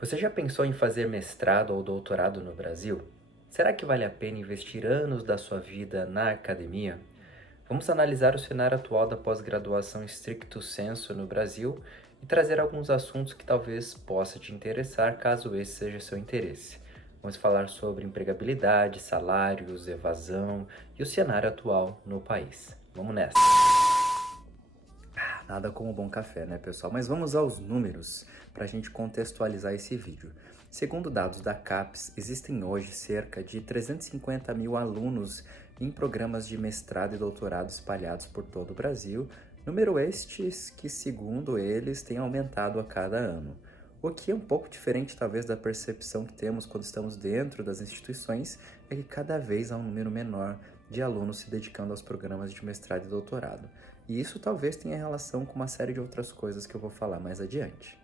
Você já pensou em fazer mestrado ou doutorado no Brasil? Será que vale a pena investir anos da sua vida na academia? Vamos analisar o cenário atual da pós-graduação stricto sensu no Brasil e trazer alguns assuntos que talvez possa te interessar, caso esse seja seu interesse. Vamos falar sobre empregabilidade, salários, evasão e o cenário atual no país. Vamos nessa! Nada como um bom café, né, pessoal? Mas vamos aos números para a gente contextualizar esse vídeo. Segundo dados da CAPES, existem hoje cerca de 350 mil alunos em programas de mestrado e doutorado espalhados por todo o Brasil, número estes que, segundo eles, tem aumentado a cada ano. O que é um pouco diferente, talvez, da percepção que temos quando estamos dentro das instituições, é que cada vez há um número menor de alunos se dedicando aos programas de mestrado e doutorado. E isso talvez tenha relação com uma série de outras coisas que eu vou falar mais adiante.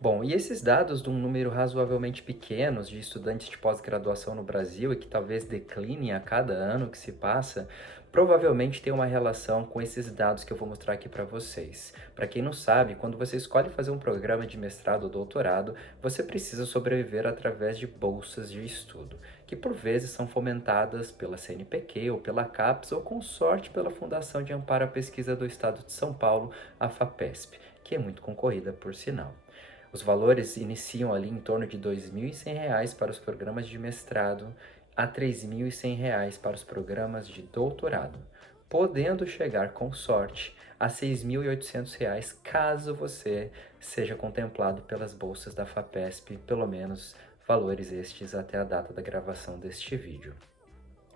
Bom, e esses dados de um número razoavelmente pequeno de estudantes de pós-graduação no Brasil e que talvez declinem a cada ano que se passa, provavelmente tem uma relação com esses dados que eu vou mostrar aqui para vocês. Para quem não sabe, quando você escolhe fazer um programa de mestrado ou doutorado, você precisa sobreviver através de bolsas de estudo, que por vezes são fomentadas pela CNPq ou pela CAPES ou com sorte pela Fundação de Amparo à Pesquisa do Estado de São Paulo, a FAPESP, que é muito concorrida por sinal. Os valores iniciam ali em torno de R$ 2.100 para os programas de mestrado a R$ 3.100 para os programas de doutorado, podendo chegar com sorte a R$ 6.800 caso você seja contemplado pelas bolsas da FAPESP, pelo menos valores estes até a data da gravação deste vídeo.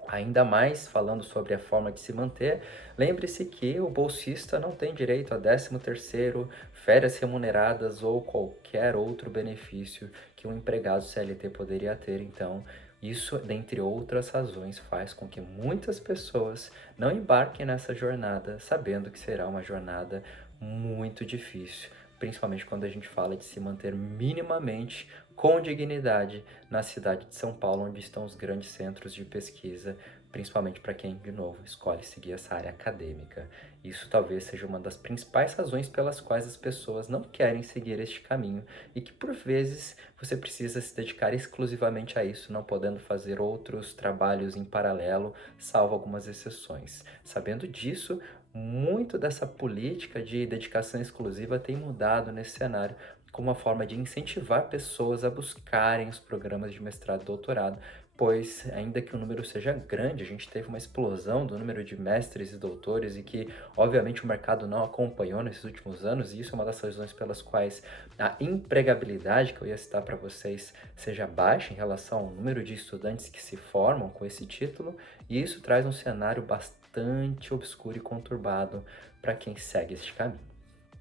Ainda mais, falando sobre a forma de se manter, lembre-se que o bolsista não tem direito a 13º, férias remuneradas ou qualquer outro benefício que um empregado CLT poderia ter. Então, isso, dentre outras razões, faz com que muitas pessoas não embarquem nessa jornada, sabendo que será uma jornada muito difícil, principalmente quando a gente fala de se manter minimamente com dignidade na cidade de São Paulo, onde estão os grandes centros de pesquisa, principalmente para quem, de novo, escolhe seguir essa área acadêmica. Isso talvez seja uma das principais razões pelas quais as pessoas não querem seguir este caminho e que, por vezes, você precisa se dedicar exclusivamente a isso, não podendo fazer outros trabalhos em paralelo, salvo algumas exceções. Sabendo disso, muito dessa política de dedicação exclusiva tem mudado nesse cenário como uma forma de incentivar pessoas a buscarem os programas de mestrado e doutorado, pois, ainda que o número seja grande, a gente teve uma explosão do número de mestres e doutores e que, obviamente, o mercado não acompanhou nesses últimos anos, e isso é uma das razões pelas quais a empregabilidade que eu ia citar para vocês seja baixa em relação ao número de estudantes que se formam com esse título, e isso traz um cenário bastante obscuro e conturbado para quem segue este caminho.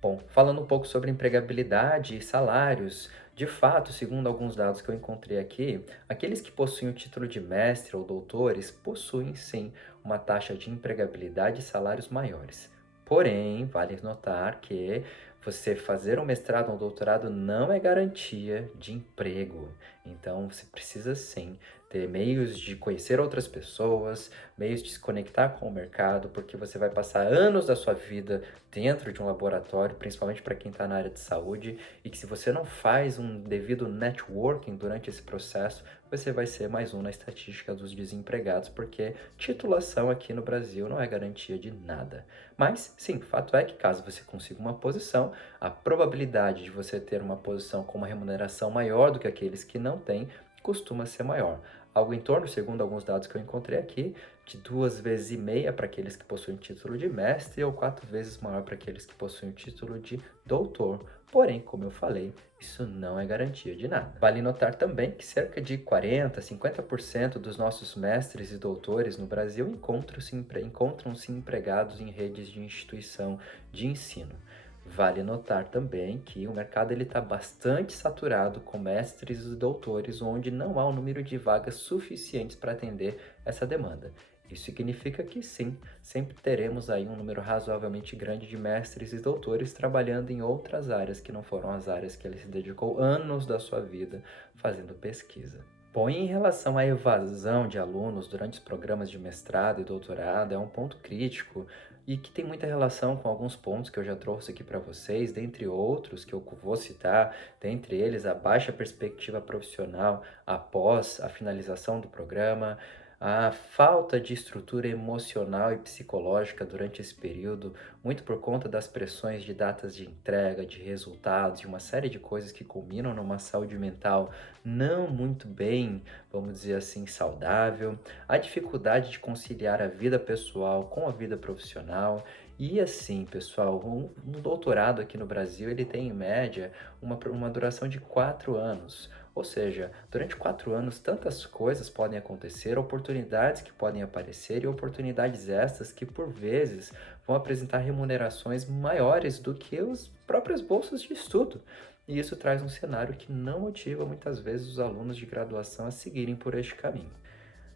Bom, falando um pouco sobre empregabilidade e salários, de fato, segundo alguns dados que eu encontrei aqui, aqueles que possuem o título de mestre ou doutores possuem sim uma taxa de empregabilidade e salários maiores. Porém, vale notar que você fazer um mestrado ou um doutorado não é garantia de emprego. Então, você precisa sim ter meios de conhecer outras pessoas, meios de se conectar com o mercado, porque você vai passar anos da sua vida dentro de um laboratório, principalmente para quem está na área de saúde, e que se você não faz um devido networking durante esse processo, você vai ser mais um na estatística dos desempregados, porque titulação aqui no Brasil não é garantia de nada. Mas, sim, fato é que caso você consiga uma posição, a probabilidade de você ter uma posição com uma remuneração maior do que aqueles que não têm costuma ser maior. Algo em torno, segundo alguns dados que eu encontrei aqui, de 2,5 vezes para aqueles que possuem título de mestre ou 4 vezes maior para aqueles que possuem o título de doutor. Porém, como eu falei, isso não é garantia de nada. Vale notar também que cerca de 40, 50% dos nossos mestres e doutores no Brasil encontram-se empregados em redes de instituição de ensino. Vale notar também que o mercado está bastante saturado com mestres e doutores, onde não há um número de vagas suficientes para atender essa demanda. Isso significa que sim, sempre teremos aí um número razoavelmente grande de mestres e doutores trabalhando em outras áreas que não foram as áreas que ele se dedicou anos da sua vida fazendo pesquisa. Bom, e em relação à evasão de alunos durante os programas de mestrado e doutorado, é um ponto crítico e que tem muita relação com alguns pontos que eu já trouxe aqui para vocês, dentre outros que eu vou citar, dentre eles a baixa perspectiva profissional após a finalização do programa, a falta de estrutura emocional e psicológica durante esse período, muito por conta das pressões de datas de entrega, de resultados e uma série de coisas que culminam numa saúde mental não muito bem, vamos dizer assim, saudável, a dificuldade de conciliar a vida pessoal com a vida profissional. E assim, pessoal, um doutorado aqui no Brasil, ele tem em média uma duração de 4 anos. Ou seja, durante 4 anos, tantas coisas podem acontecer, oportunidades que podem aparecer e oportunidades estas que, por vezes, vão apresentar remunerações maiores do que as próprias bolsas de estudo. E isso traz um cenário que não motiva muitas vezes os alunos de graduação a seguirem por este caminho.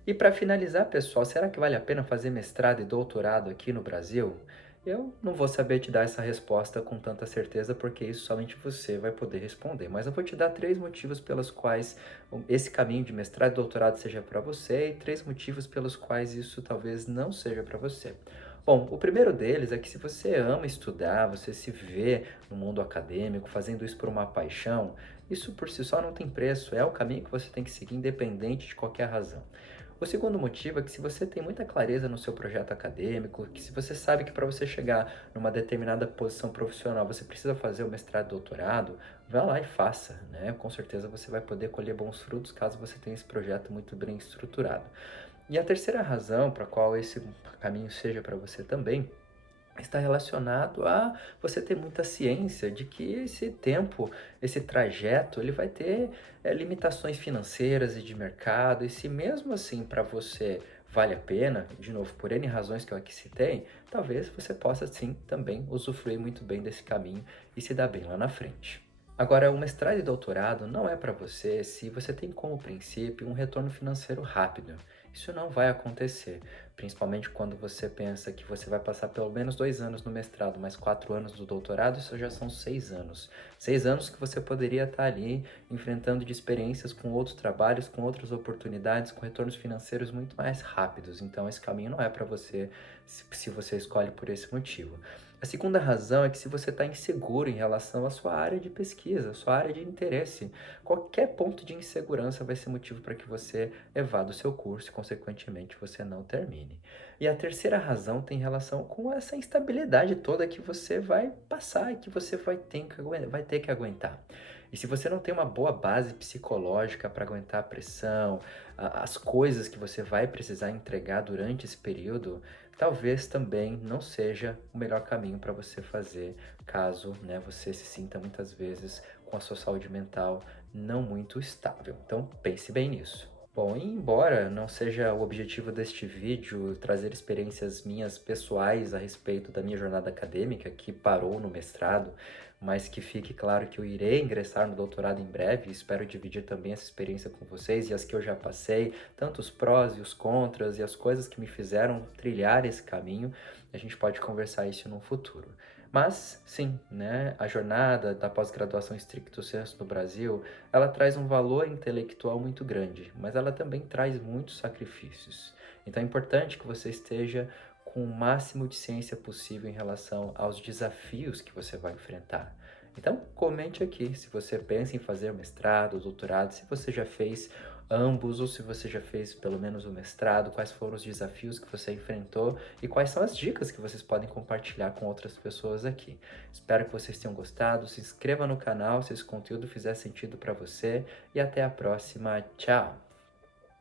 E para finalizar, pessoal, será que vale a pena fazer mestrado e doutorado aqui no Brasil? Eu não vou saber te dar essa resposta com tanta certeza, porque isso somente você vai poder responder. Mas eu vou te dar 3 motivos pelos quais esse caminho de mestrado e doutorado seja para você e 3 motivos pelos quais isso talvez não seja para você. Bom, o primeiro deles é que se você ama estudar, você se vê no mundo acadêmico, fazendo isso por uma paixão, isso por si só não tem preço, é o caminho que você tem que seguir independente de qualquer razão. O segundo motivo é que se você tem muita clareza no seu projeto acadêmico, que se você sabe que para você chegar numa determinada posição profissional você precisa fazer o mestrado e doutorado, vá lá e faça, né? Com certeza você vai poder colher bons frutos caso você tenha esse projeto muito bem estruturado. E a terceira razão para qual esse caminho seja para você também está relacionado a você ter muita ciência de que esse tempo, esse trajeto, ele vai ter limitações financeiras e de mercado, e se mesmo assim para você vale a pena, de novo, por N razões que eu aqui citei, talvez você possa sim também usufruir muito bem desse caminho e se dar bem lá na frente. Agora, o mestrado e doutorado não é para você se você tem como princípio um retorno financeiro rápido. Isso não vai acontecer, principalmente quando você pensa que você vai passar pelo menos 2 anos no mestrado, mais 4 anos do doutorado, isso já são 6 anos. 6 anos que você poderia estar ali enfrentando de experiências com outros trabalhos, com outras oportunidades, com retornos financeiros muito mais rápidos. Então, esse caminho não é para você se você escolhe por esse motivo. A segunda razão é que se você está inseguro em relação à sua área de pesquisa, à sua área de interesse, qualquer ponto de insegurança vai ser motivo para que você evada o seu curso e, consequentemente, você não termine. E a terceira razão tem relação com essa instabilidade toda que você vai passar e que você vai ter que aguentar. E se você não tem uma boa base psicológica para aguentar a pressão, as coisas que você vai precisar entregar durante esse período, talvez também não seja o melhor caminho para você fazer, caso, né, você se sinta muitas vezes com a sua saúde mental não muito estável. Então, pense bem nisso. Bom, e embora não seja o objetivo deste vídeo trazer experiências minhas pessoais a respeito da minha jornada acadêmica, que parou no mestrado, mas que fique claro que eu irei ingressar no doutorado em breve e espero dividir também essa experiência com vocês e as que eu já passei, tanto os prós e os contras e as coisas que me fizeram trilhar esse caminho, a gente pode conversar isso no futuro. Mas, sim, né, a jornada da pós-graduação stricto sensu no Brasil, ela traz um valor intelectual muito grande, mas ela também traz muitos sacrifícios. Então é importante que você esteja com o máximo de ciência possível em relação aos desafios que você vai enfrentar. Então, comente aqui se você pensa em fazer mestrado, doutorado, se você já fez ambos ou se você já fez pelo menos o mestrado, quais foram os desafios que você enfrentou e quais são as dicas que vocês podem compartilhar com outras pessoas aqui. Espero que vocês tenham gostado, se inscreva no canal se esse conteúdo fizer sentido para você e até a próxima. Tchau!